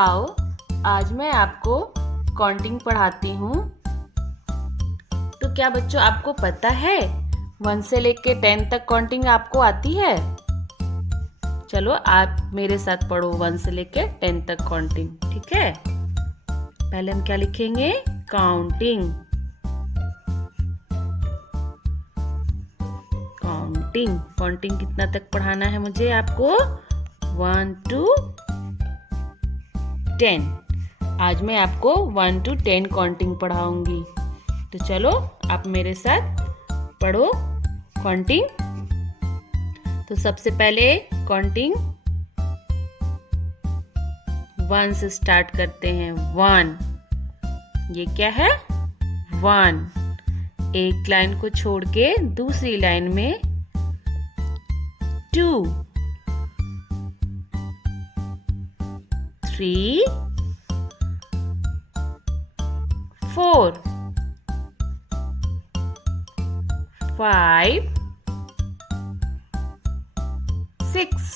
आओ आज मैं आपको काउंटिंग पढ़ाती हूँ। तो क्या बच्चों आपको पता है 1 से लेके 10 तक काउंटिंग आपको आती है? चलो आप मेरे साथ पढ़ो 1 से लेके 10 तक काउंटिंग, ठीक है। पहले हम क्या लिखेंगे? काउंटिंग। काउंटिंग काउंटिंग कितना तक पढ़ाना है मुझे आपको? 1 to 10। आज मैं आपको 1 to 10 काउंटिंग पढ़ाऊंगी। तो चलो आप मेरे साथ पढ़ो काउंटिंग। तो सबसे पहले काउंटिंग 1 से स्टार्ट करते हैं। 1, ये क्या है? 1। एक लाइन को छोड़ के दूसरी लाइन में 2, 3, 4, 5, 6,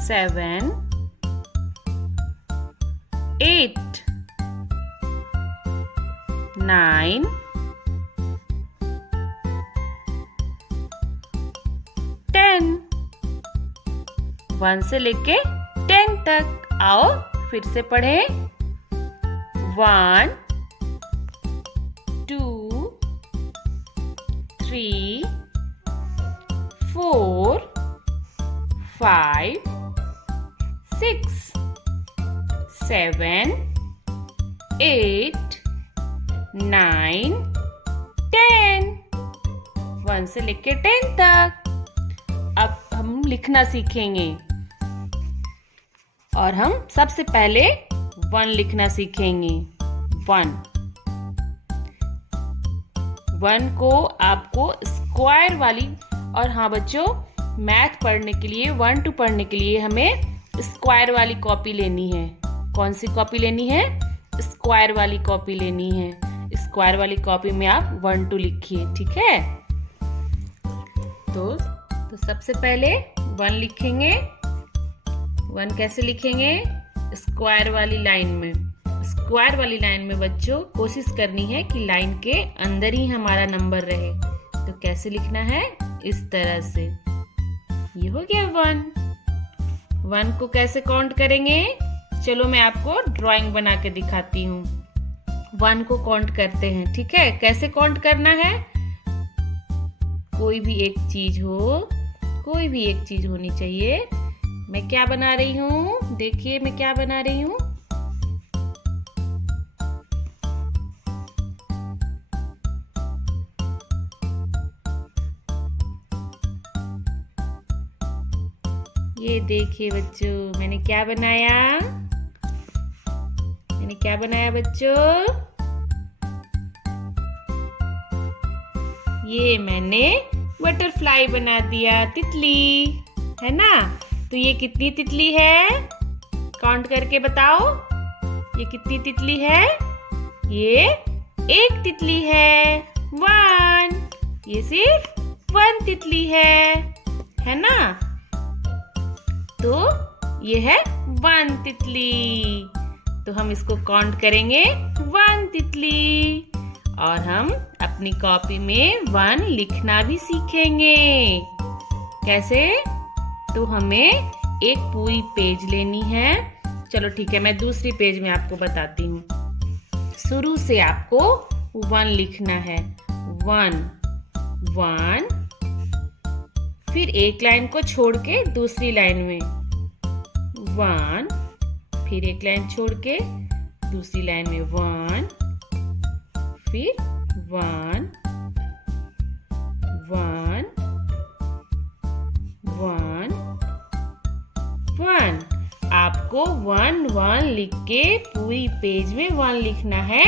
7, 8, 9, 10। 1 से लेके 10 तक। आओ फिर से पढ़ें। 1, 2, 3, 4, 5, 6, 7, 8, 9, 10। 1 से लेके 10 तक। अब हम लिखना सीखेंगे और हम सबसे पहले 1 लिखना सीखेंगे। 1 को आपको स्क्वायर वाली, और हाँ बच्चों, मैथ पढ़ने के लिए 1 to पढ़ने के लिए हमें स्क्वायर वाली कॉपी लेनी है। कौन सी कॉपी लेनी है? स्क्वायर वाली कॉपी लेनी है। स्क्वायर वाली कॉपी में आप 1 to लिखिए, ठीक है। तो सबसे पहले 1 लिखेंगे। 1 कैसे लिखेंगे? स्क्वायर वाली लाइन में। स्क्वायर वाली लाइन में बच्चों कोशिश करनी है कि लाइन के अंदर ही हमारा नंबर रहे। तो कैसे लिखना है? इस तरह से। ये हो गया 1। 1 को कैसे काउंट करेंगे? चलो मैं आपको ड्राइंग बना के दिखाती हूँ। 1 को काउंट करते हैं, ठीक है। कैसे काउंट करना है? कोई भी एक चीज हो, कोई भी एक चीज होनी चाहिए। मैं क्या बना रही हूँ? देखिए मैं क्या बना रही हूँ। ये देखिए बच्चों, मैंने क्या बनाया? मैंने क्या बनाया बच्चों? ये मैंने बटरफ्लाई बना दिया, तितली, है ना। तो ये कितनी तितली है? काउंट करके बताओ, ये कितनी तितली है? ये 1 तितली है। 1। ये सिर्फ 1 तितली है ना। तो ये है 1 तितली। तो हम इसको काउंट करेंगे 1 तितली। और हम अपनी कॉपी में 1 लिखना भी सीखेंगे। कैसे? तो हमें एक पूरी पेज लेनी है। चलो ठीक है, मैं दूसरी पेज में आपको बताती हूँ। शुरू से आपको 1 लिखना है। 1, 1, फिर एक लाइन को छोड़ के दूसरी लाइन में 1, फिर एक लाइन छोड़ के दूसरी लाइन में 1, फिर 1, 1, 1, 1। आपको 1, 1 लिख के पूरी पेज में 1 लिखना है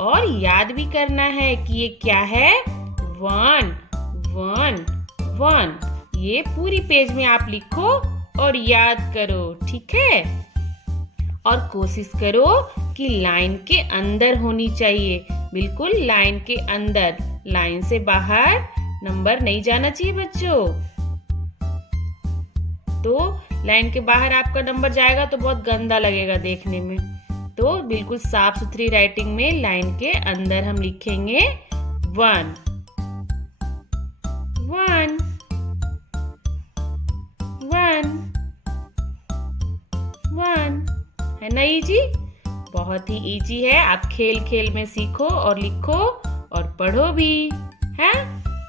और याद भी करना है कि ये क्या है? 1, 1, 1। ये पूरी पेज में आप लिखो और याद करो, ठीक है। और कोशिश करो कि लाइन के अंदर होनी चाहिए, बिल्कुल लाइन के अंदर। लाइन से बाहर नंबर नहीं जाना चाहिए बच्चों। तो लाइन के बाहर आपका नंबर जाएगा तो बहुत गंदा लगेगा देखने में। तो बिल्कुल साफ सुथरी राइटिंग में लाइन के अंदर हम लिखेंगे 1 1 1 1। है ना इजी? बहुत ही इजी है। आप खेल खेल में सीखो और लिखो और पढ़ो भी है।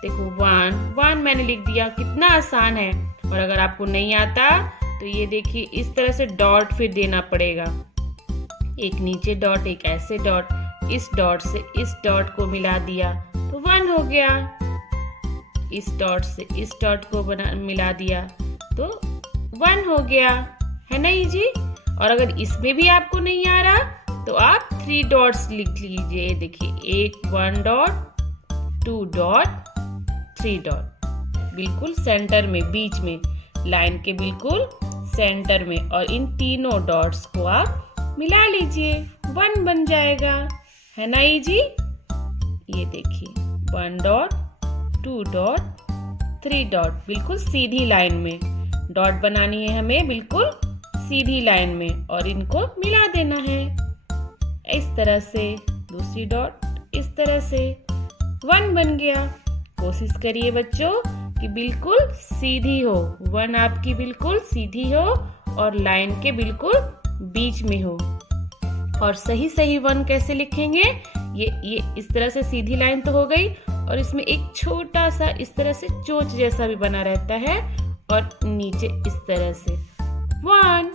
देखो 1 मैंने लिख दिया, कितना आसान है। और अगर आपको नहीं आता तो ये देखिए इस तरह से डॉट फिर देना पड़ेगा, एक नीचे डॉट एक ऐसे डॉट, इस डॉट से इस डॉट को मिला दिया तो 1 हो गया, इस डॉट से इस डॉट को मिला दिया तो 1 हो गया। है ना इजी? और अगर इसमें भी आपको नहीं आ रहा तो आप 3 डॉट्स लिख लीजिए। देखिए 1 डॉट 2 डॉट 3 डॉट, बिल्कुल सेंटर में, बीच में, लाइन के बिल्कुल सेंटर में। और इन तीनों डॉट्स को आप मिला लीजिए, 1 बन जाएगा। है ना इजी? ये देखिए 1 डॉट 2 डॉट 3 डॉट, बिल्कुल सीधी लाइन में डॉट बनानी है हमें, बिल्कुल सीधी लाइन में, और इनको मिला देना है इस तरह से। दूसरी डॉट इस तरह से, 1 बन गया। कोशिश करिए बच्चों कि बिल्कुल सीधी हो, 1 आपकी बिल्कुल सीधी हो और लाइन के बिल्कुल बीच में हो। और सही सही 1 कैसे लिखेंगे? ये इस तरह से सीधी लाइन तो हो गई, और इसमें एक छोटा सा इस तरह से चोंच जैसा भी बना रहता है, और नीचे इस तरह से 1।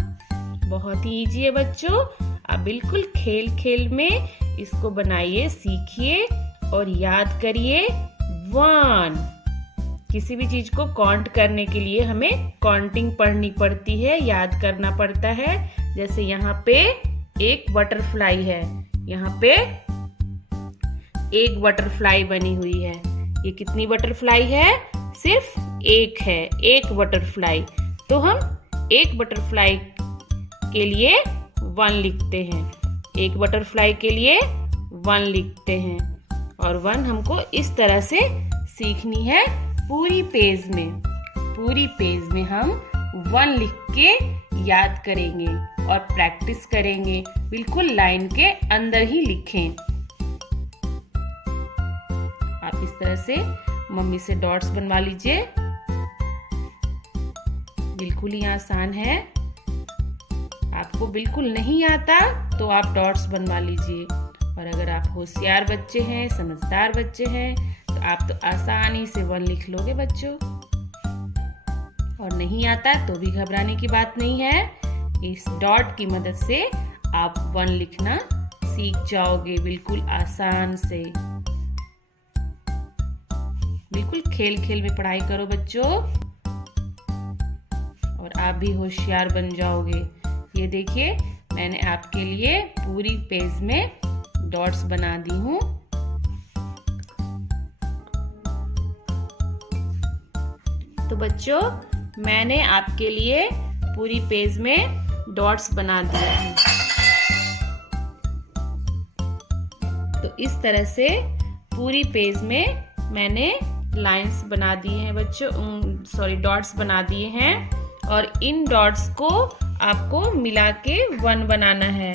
बहुत ही इजी है बच्चों। आप बिल्कुल खेल खेल में इसको बनाइए, सीखिए और याद करिए 1। किसी भी चीज को काउंट करने के लिए हमें काउंटिंग पढ़नी पड़ती है, याद करना पड़ता है। जैसे यहाँ पे एक बटरफ्लाई है, यहाँ पे एक बटरफ्लाई बनी हुई है। ये कितनी बटरफ्लाई है? सिर्फ एक है, एक बटरफ्लाई। तो हम एक बटरफ्लाई के लिए 1 लिखते हैं, एक बटरफ्लाई के लिए 1 लिखते हैं। और 1 हमको इस तरह से सीखनी है पूरी पेज में। पूरी पेज में हम 1 लिख के याद करेंगे और प्रैक्टिस करेंगे, बिल्कुल लाइन के अंदर ही लिखें। आप इस तरह से मम्मी से डॉट्स बनवा लीजिए, बिल्कुल ही आसान है। आपको बिल्कुल नहीं आता तो आप डॉट्स बनवा लीजिए। और अगर आप होशियार बच्चे हैं, समझदार बच्चे हैं, तो आप तो आसानी से 1 लिख लोगे बच्चों। और नहीं आता तो भी घबराने की बात नहीं है, इस डॉट की मदद से आप 1 लिखना सीख जाओगे बिल्कुल आसान से। बिल्कुल खेल खेल में पढ़ाई करो बच्चों, और आप भी होशियार बन जाओगे। ये देखिए मैंने आपके लिए पूरी पेज में डॉट्स बना दी हूँ। तो बच्चों मैंने आपके लिए पूरी पेज में डॉट्स बना दिए हैं। तो इस तरह से पूरी पेज में मैंने लाइंस बना दिए हैं बच्चों, सॉरी डॉट्स बना दिए हैं। और इन डॉट्स को आपको मिला के 1 बनाना है।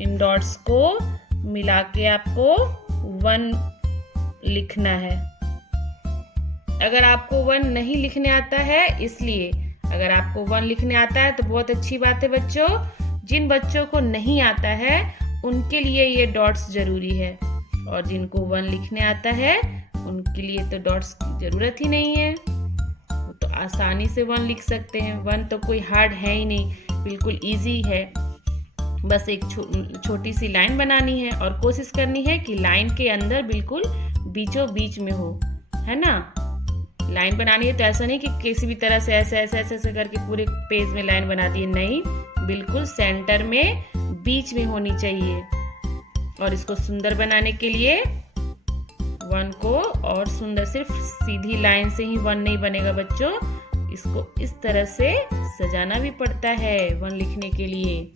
इन डॉट्स को मिला के आपको 1 लिखना है। अगर आपको 1 नहीं लिखने आता है, इसलिए अगर आपको 1 लिखने आता है तो बहुत अच्छी बात है बच्चों। जिन बच्चों को नहीं आता है उनके लिए ये डॉट्स जरूरी है, और जिनको 1 लिखने आता है उनके लिए तो डॉट्स की जरूरत ही नहीं है, वो तो आसानी से 1 लिख सकते हैं। 1 तो कोई हार्ड है ही नहीं, बिल्कुल इजी है। बस एक छोटी सी लाइन बनानी है और कोशिश करनी है कि लाइन के अंदर बिल्कुल बीचों बीच में हो, है ना। लाइन बनानी है तो ऐसा नहीं कि किसी भी तरह से ऐसे ऐसे ऐसे ऐसे करके पूरे पेज में लाइन बना दी है, नहीं, बिल्कुल सेंटर में बीच में होनी चाहिए। और इसको सुंदर बनाने के लिए 1 को और सुंदर, सिर्फ सीधी लाइन से ही 1 नहीं बनेगा बच्चों, इसको इस तरह से सजाना भी पड़ता है 1 लिखने के लिए।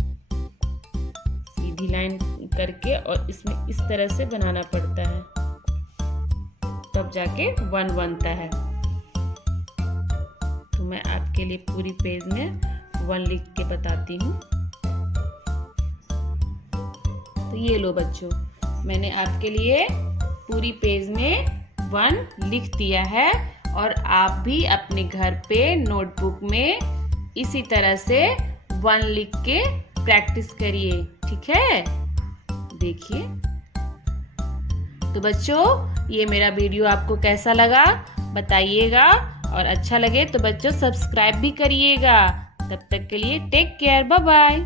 सीधी लाइन करके और इसमें इस तरह से बनाना पड़ता है, तब जाके 1 बनता है। तो मैं आपके लिए पूरी पेज में 1 लिख के बताती हूँ। तो ये लो बच्चों, मैंने आपके लिए पूरी पेज में 1 लिख दिया है और आप भी अपने घर पे नोटबुक में इसी तरह से 1 लिख के प्रैक्टिस करिए, ठीक है। देखिए तो बच्चों, ये मेरा वीडियो आपको कैसा लगा बताइएगा, और अच्छा लगे तो बच्चों सब्सक्राइब भी करिएगा। तब तक के लिए टेक केयर, बाय बाय।